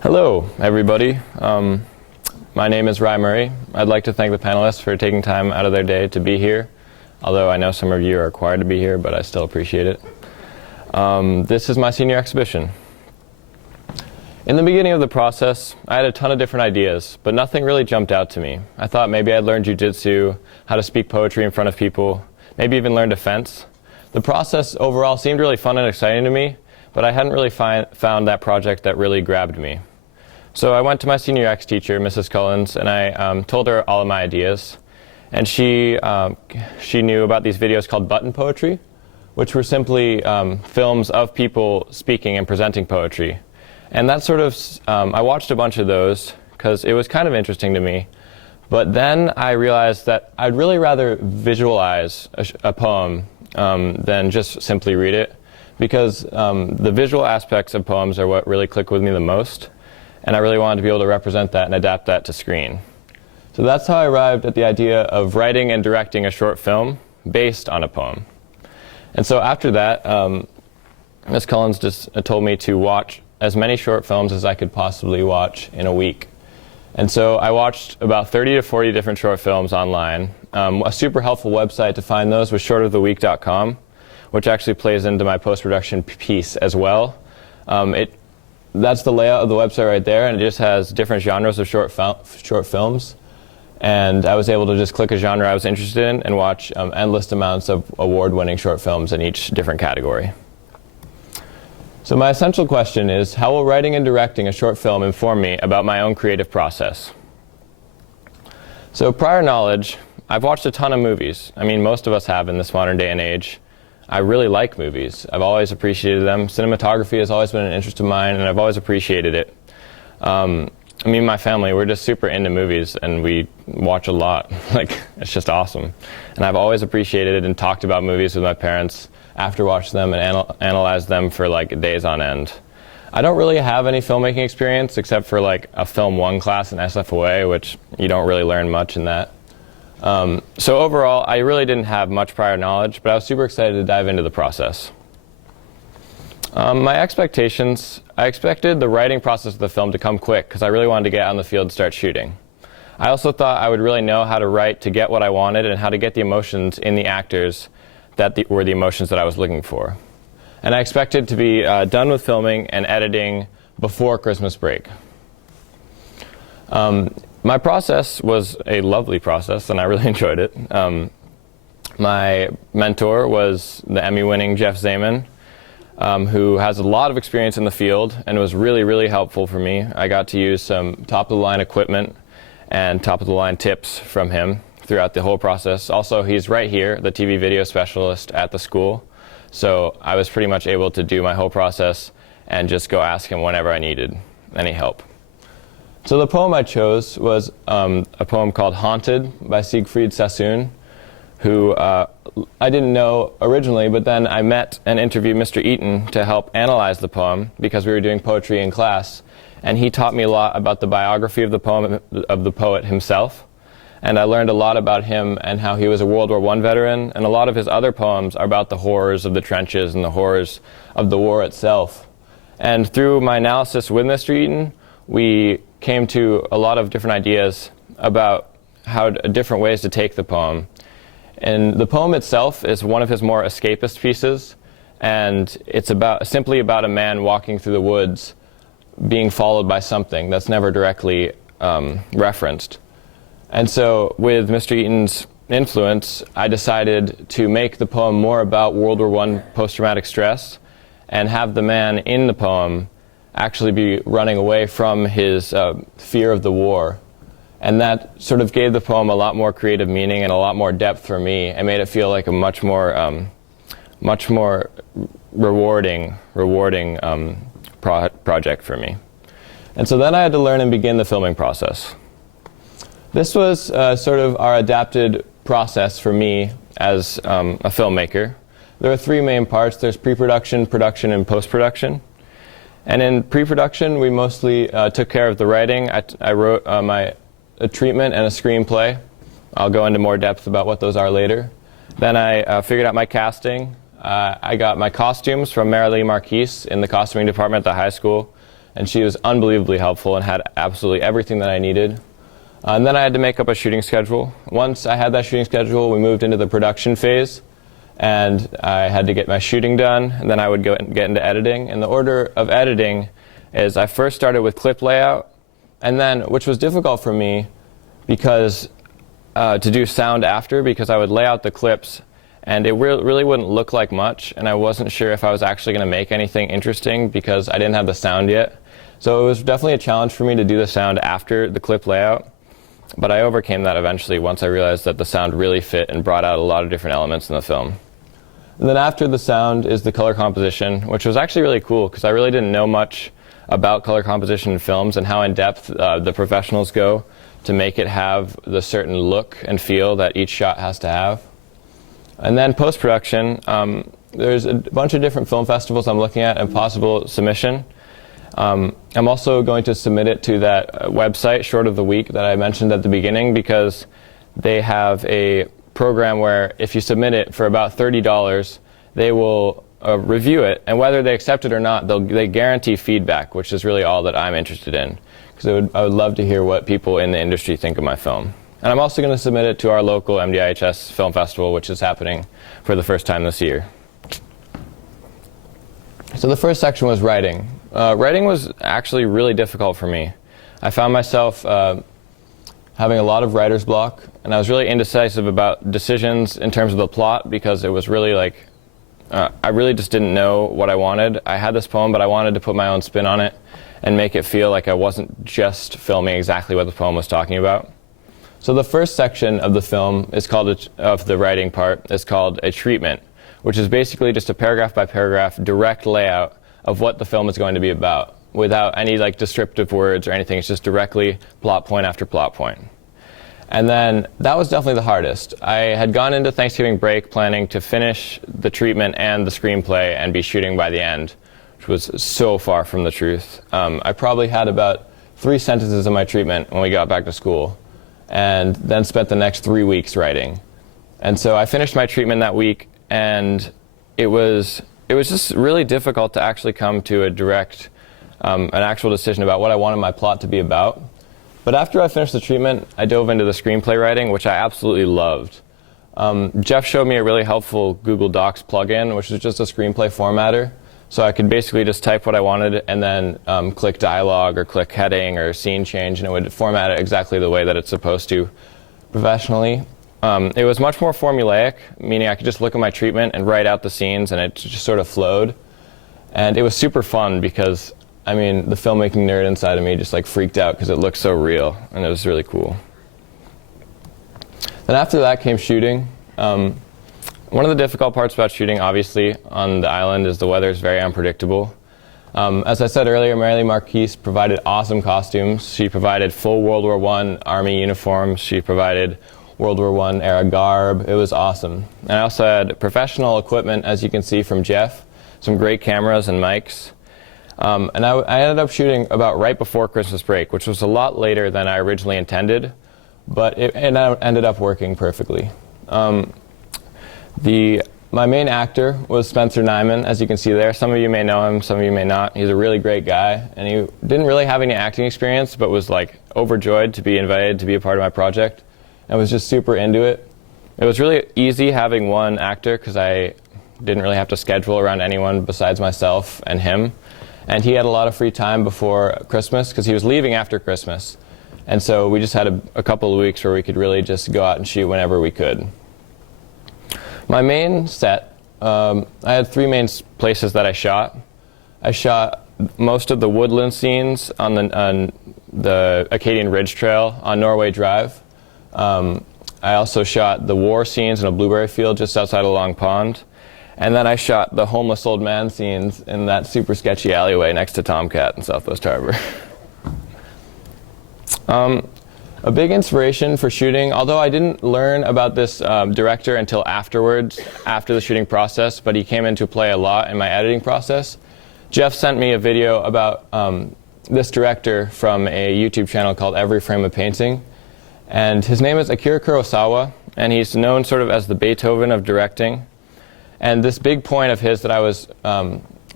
Hello, everybody. My name is Rye Murray. I'd like to thank the panelists for taking time out of their day to be here, although I know some of you are required to be here, but I still appreciate it. This is my senior exhibition. In the beginning of the process, I had a ton of different ideas, but nothing really jumped out to me. I thought maybe I'd learn jiu-jitsu, how to speak poetry in front of people, maybe even learn defense. The process overall seemed really fun and exciting to me, but I hadn't really found that project that really grabbed me. So I went to my senior X teacher, Mrs. Cullens, and I told her all of my ideas. And she knew about these videos called button poetry, which were simply films of people speaking and presenting poetry. And that sort of, I watched a bunch of those because it was kind of interesting to me. But then I realized that I'd really rather visualize a poem than just simply read it, because the visual aspects of poems are what really click with me the most. And I really wanted to be able to represent that and adapt that to screen. So that's how I arrived at the idea of writing and directing a short film based on a poem. And so after that, Ms. Cullens just told me to watch as many short films as I could possibly watch in a week. And so I watched about 30 to 40 different short films online. A super helpful website to find those was shortoftheweek.com, which actually plays into my post-production piece as well. That's the layout of the website right there, and it just has different genres of short films. And I was able to just click a genre I was interested in and watch endless amounts of award-winning short films in each different category. So my essential question is, how will writing and directing a short film inform me about my own creative process? So prior knowledge, I've watched a ton of movies. I mean, most of us have in this modern day and age. I really like movies. I've always appreciated them. Cinematography has always been an interest of mine, and I've always appreciated it. Me and my family, we're just super into movies, and we watch a lot. It's just awesome. And I've always appreciated it and talked about movies with my parents after watching them and analyzed them for days on end. I don't really have any filmmaking experience except for a Film 1 class in SFOA, which you don't really learn much in that. So overall, I really didn't have much prior knowledge, but I was super excited to dive into the process. My expectations, I expected the writing process of the film to come quick because I really wanted to get out in the field and start shooting. I also thought I would really know how to write to get what I wanted and how to get the emotions in the actors that were the emotions that I was looking for. And I expected to be done with filming and editing before Christmas break. My process was a lovely process, and I really enjoyed it. My mentor was the Emmy-winning Jeff Zeman, who has a lot of experience in the field and was really, really helpful for me. I got to use some top-of-the-line equipment and top-of-the-line tips from him throughout the whole process. Also, he's right here, the TV video specialist at the school, so I was pretty much able to do my whole process and just go ask him whenever I needed any help. So the poem I chose was a poem called Haunted by Siegfried Sassoon, who I didn't know originally, but then I met and interviewed Mr. Eaton to help analyze the poem because we were doing poetry in class, and he taught me a lot about the biography of the poem, of the poet himself, and I learned a lot about him and how he was a World War I veteran, and a lot of his other poems are about the horrors of the trenches and the horrors of the war itself. And through my analysis with Mr. Eaton, we came to a lot of different ideas about how different ways to take the poem. And the poem itself is one of his more escapist pieces, and it's simply about a man walking through the woods being followed by something that's never directly referenced. And so with Mr. Eaton's influence, I decided to make the poem more about World War I post-traumatic stress and have the man in the poem actually be running away from his fear of the war. And that sort of gave the poem a lot more creative meaning and a lot more depth for me, and made it feel like a much more rewarding project for me. And so then I had to learn and begin the filming process. This was sort of our adapted process for me as a filmmaker. There are three main parts. There's pre-production, production, and post-production. And in pre-production, we mostly took care of the writing. I wrote a treatment and a screenplay. I'll go into more depth about what those are later. Then I figured out my casting. I got my costumes from Marilee Marquise in the costuming department at the high school. and she was unbelievably helpful and had absolutely everything that I needed. And then I had to make up a shooting schedule. Once I had that shooting schedule, we moved into the production phase, and I had to get my shooting done, and then I would get into editing. And the order of editing is I first started with clip layout, and then, which was difficult for me because to do sound after, because I would lay out the clips and it really wouldn't look like much, and I wasn't sure if I was actually going to make anything interesting because I didn't have the sound yet. So it was definitely a challenge for me to do the sound after the clip layout, but I overcame that eventually once I realized that the sound really fit and brought out a lot of different elements in the film. And then after the sound is the color composition, which was actually really cool because I really didn't know much about color composition in films and how in-depth the professionals go to make it have the certain look and feel that each shot has to have. And then post-production, there's a bunch of different film festivals I'm looking at and possible submission. I'm also going to submit it to that website, Short of the Week, that I mentioned at the beginning, because they have a program where if you submit it for about $30, they will review it, and whether they accept it or not, they guarantee feedback, which is really all that I'm interested in, because I would love to hear what people in the industry think of my film. And I'm also going to submit it to our local MDIHS Film Festival, which is happening for the first time this year. So the first section was writing. Writing was actually really difficult for me. I found myself having a lot of writer's block, and I was really indecisive about decisions in terms of the plot, because it was really like, I really just didn't know what I wanted. I had this poem, but I wanted to put my own spin on it and make it feel like I wasn't just filming exactly what the poem was talking about. So the first section of the film is called, of the writing part, is called a treatment, which is basically just a paragraph by paragraph direct layout of what the film is going to be about, without any like descriptive words or anything. It's just directly plot point after plot point. And then that was definitely the hardest. I had gone into Thanksgiving break planning to finish the treatment and the screenplay and be shooting by the end, which was so far from the truth. I probably had about 3 sentences of my treatment when we got back to school, and then spent the next 3 weeks writing. And so I finished my treatment that week, and it was just really difficult to actually come to a direct, an actual decision about what I wanted my plot to be about. But after I finished the treatment, I dove into the screenplay writing, which I absolutely loved. Jeff showed me a really helpful Google Docs plugin, which is just a screenplay formatter. So I could basically just type what I wanted and then click dialogue or click heading or scene change, and it would format it exactly the way that it's supposed to professionally. It was much more formulaic, meaning I could just look at my treatment and write out the scenes, and it just sort of flowed. And it was super fun because, I mean, the filmmaking nerd inside of me just like freaked out because it looked so real, and it was really cool. Then after that came shooting. One of the difficult parts about shooting, obviously, on the island is the weather is very unpredictable. As I said earlier, Marilee Marquise provided awesome costumes. She provided full World War I Army uniforms. She provided World War I era garb. It was awesome. And I also had professional equipment, as you can see from Jeff, some great cameras and mics. And I ended up shooting about right before Christmas break, which was a lot later than I originally intended, but it ended up working perfectly. My main actor was Spencer Nyman, as you can see there. Some of you may know him, some of you may not. He's a really great guy, and he didn't really have any acting experience, but was like overjoyed to be invited to be a part of my project, and was just super into it. It was really easy having one actor because I didn't really have to schedule around anyone besides myself and him. And he had a lot of free time before Christmas because he was leaving after Christmas. And so we just had a couple of weeks where we could really just go out and shoot whenever we could. My main set, I had 3 main places that I shot. I shot most of the woodland scenes on the Acadian Ridge Trail on Norway Drive. I also shot the war scenes in a blueberry field just outside of Long Pond. And then I shot the homeless old man scenes in that super sketchy alleyway next to Tomcat in Southwest Harbor. A big inspiration for shooting, although I didn't learn about this director until afterwards, after the shooting process, but he came into play a lot in my editing process. Jeff sent me a video about this director from a YouTube channel called Every Frame a Painting. And his name is Akira Kurosawa, and he's known sort of as the Beethoven of directing. And this big point of his that I was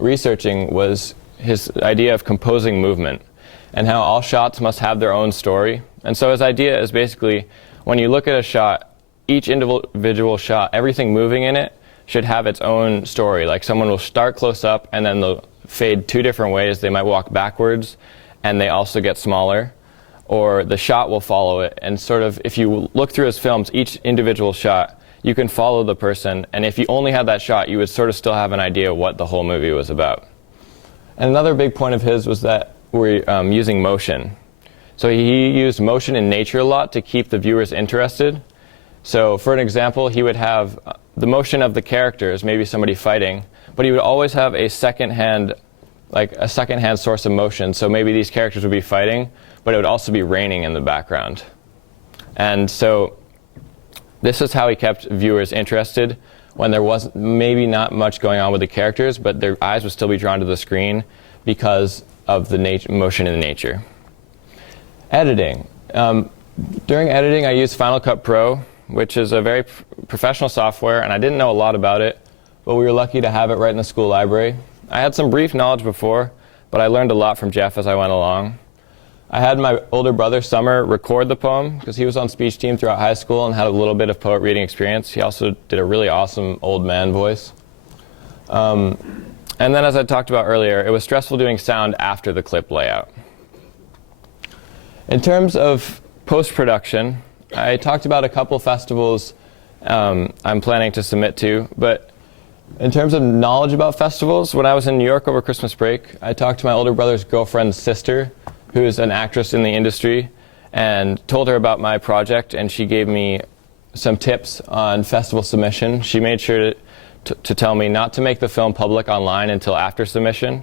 researching was his idea of composing movement and how all shots must have their own story. And so his idea is basically, when you look at a shot, each individual shot, everything moving in it should have its own story. Like someone will start close up and then they'll fade two different ways. They might walk backwards and they also get smaller, or the shot will follow it. And sort of, if you look through his films, each individual shot, you can follow the person, and if you only had that shot, you would sort of still have an idea of what the whole movie was about. And another big point of his was that we're using motion. So he used motion in nature a lot to keep the viewers interested. So for an example, he would have the motion of the characters, maybe somebody fighting, but he would always have a second-hand source of motion. So maybe these characters would be fighting, but it would also be raining in the background. And so this is how he kept viewers interested when there was maybe not much going on with the characters, but their eyes would still be drawn to the screen because of the motion in nature. Editing. During editing, I used Final Cut Pro, which is a very professional software, and I didn't know a lot about it, but we were lucky to have it right in the school library. I had some brief knowledge before, but I learned a lot from Jeff as I went along. I had my older brother, Summer, record the poem because he was on speech team throughout high school and had a little bit of poet reading experience. He also did a really awesome old man voice. And then, as I talked about earlier, it was stressful doing sound after the clip layout. In terms of post-production, I talked about a couple festivals I'm planning to submit to, but in terms of knowledge about festivals, when I was in New York over Christmas break, I talked to my older brother's girlfriend's sister, who is an actress in the industry, and told her about my project, and she gave me some tips on festival submission. She made sure to tell me not to make the film public online until after submission,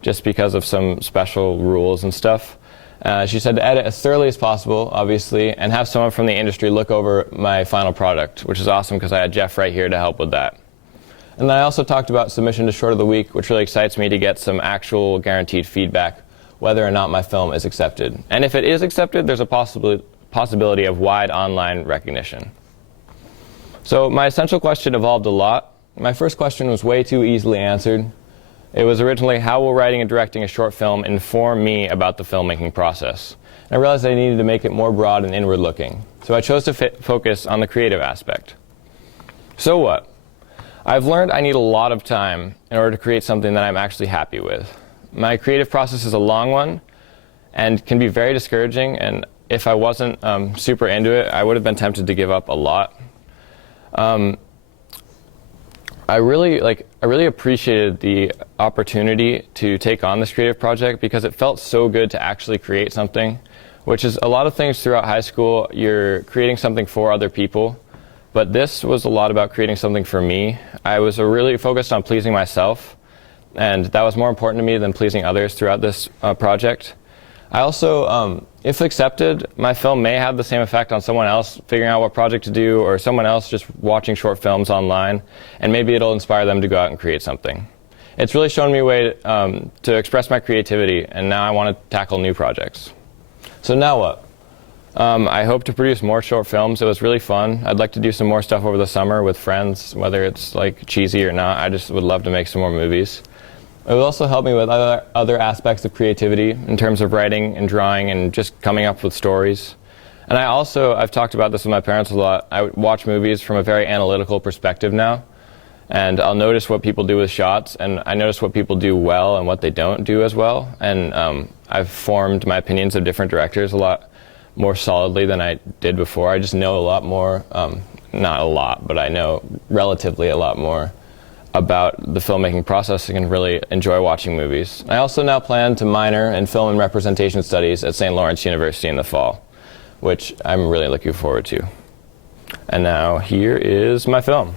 just because of some special rules and stuff. She said to edit as thoroughly as possible, obviously, and have someone from the industry look over my final product, which is awesome because I had Jeff right here to help with that. And then I also talked about submission to Short of the Week, which really excites me to get some actual guaranteed feedback whether or not my film is accepted. And if it is accepted, there's a possibility of wide online recognition. So my essential question evolved a lot. My first question was way too easily answered. It was originally, how will writing and directing a short film inform me about the filmmaking process? And I realized I needed to make it more broad and inward-looking. So I chose to focus on the creative aspect. So what? I've learned I need a lot of time in order to create something that I'm actually happy with. My creative process is a long one and can be very discouraging, and if I wasn't super into it, I would have been tempted to give up a lot. I really appreciated the opportunity to take on this creative project because it felt so good to actually create something, which is a lot of things throughout high school. You're creating something for other people, but this was a lot about creating something for me. I was really focused on pleasing myself, and that was more important to me than pleasing others throughout this project. I also, if accepted, my film may have the same effect on someone else figuring out what project to do, or someone else just watching short films online, and maybe it'll inspire them to go out and create something. It's really shown me a way to express my creativity, and now I want to tackle new projects. So now what? I hope to produce more short films. It was really fun. I'd like to do some more stuff over the summer with friends, whether it's like cheesy or not. I just would love to make some more movies. It will also help me with other aspects of creativity in terms of writing and drawing and just coming up with stories. And I've talked about this with my parents a lot. I watch movies from a very analytical perspective now, and I'll notice what people do with shots, and I notice what people do well and what they don't do as well. And I've formed my opinions of different directors a lot more solidly than I did before. I just know a lot more, not a lot, but I know relatively a lot more about the filmmaking process and can really enjoy watching movies. I also now plan to minor in film and representation studies at St. Lawrence University in the fall, which I'm really looking forward to. And now here is my film.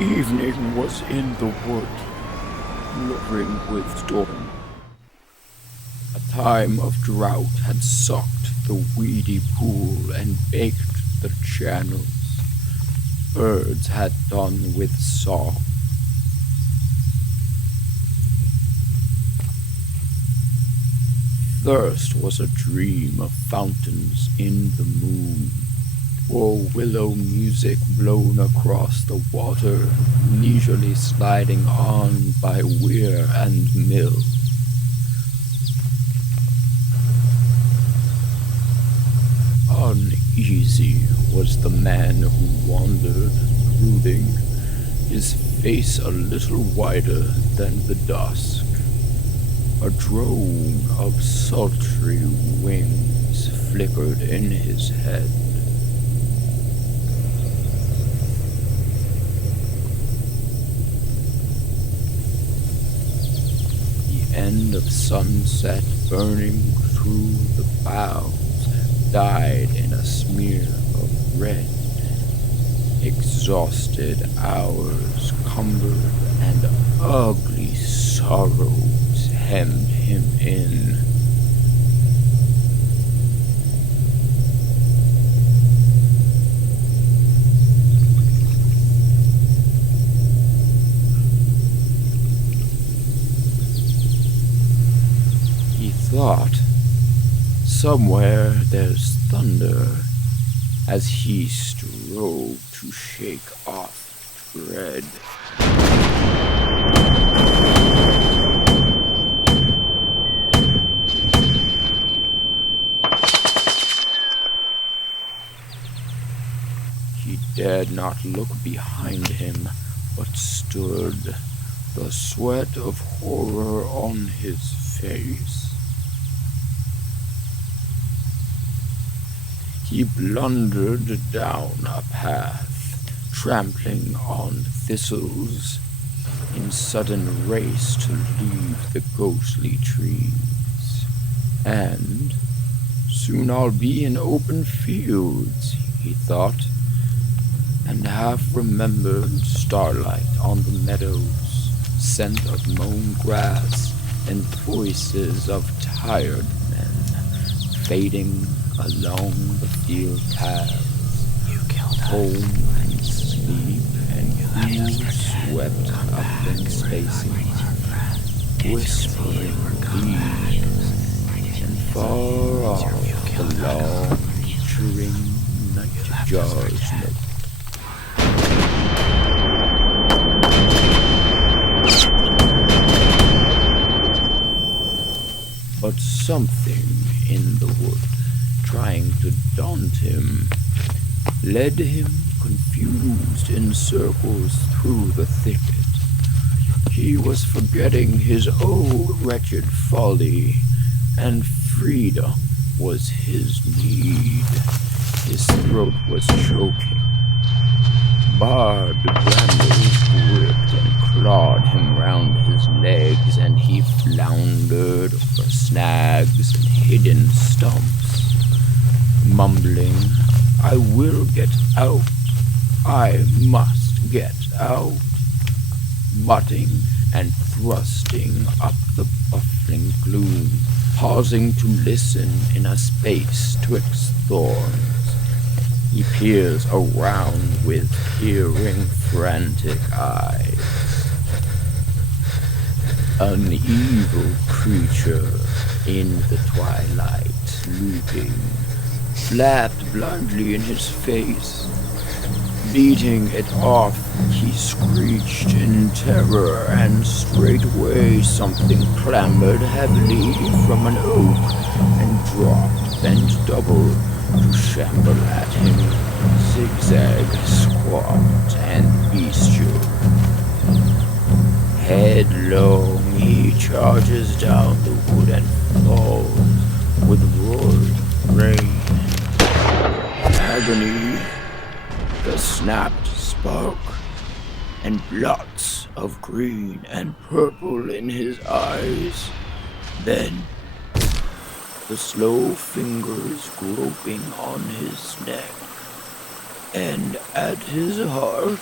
Evening was in the wood, luring with storm. time of drought had sucked the weedy pool and baked the channels. Birds had done with song. Thirst was a dream of fountains in the moon, or willow music blown across the water, leisurely sliding on by weir and mill. Uneasy was the man who wandered, brooding, his face a little wider than the dusk. A drone of sultry wings flickered in his head. The end of sunset burning through the boughs died in a smear of red. Exhausted hours, cumbered and ugly sorrows hemmed him in. He thought, somewhere there's thunder, as he strove to shake off dread. He dared not look behind him, but stood, the sweat of horror on his face. He blundered down a path, trampling on thistles, in sudden race to leave the ghostly trees. And soon I'll be in open fields, he thought, and half remembered starlight on the meadows, scent of mown grass, and voices of tired men fading along the field paths, home and sleep, and you swept up in spaces, whispering leaves, and far off the long, churring nightjar's note. But something in the wood, trying to daunt him, led him confused in circles through the thicket. He was forgetting his own wretched folly, and freedom was his need. His throat was choking. Barbed brambles gripped and clawed him round his legs, and he floundered over snags and hidden stumps, mumbling, "I will get out, I must get out," butting and thrusting up the buffling gloom, pausing to listen in a space twixt thorns. He peers around with peering, frantic eyes. An evil creature in the twilight, looping, flapped blindly in his face. Beating it off, he screeched in terror, and straightway something clambered heavily from an oak and dropped, bent double, to shamble at him, zigzag, squat, and bestial. Headlong he charges down the wood and falls with roaring rain. Agony, the snapped spark, and blots of green and purple in his eyes. Then the slow fingers groping on his neck, and at his heart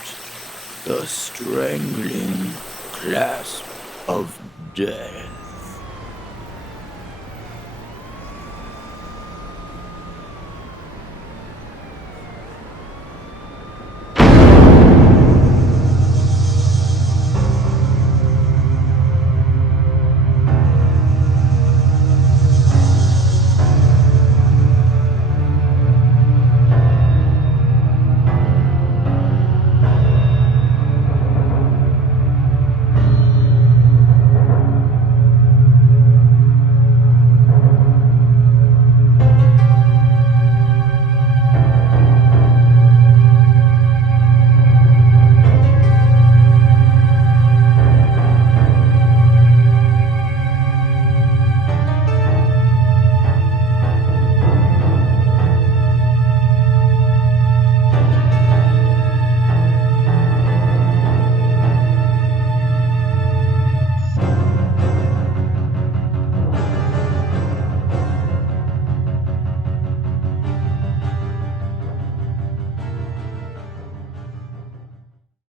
the strangling clasp of death.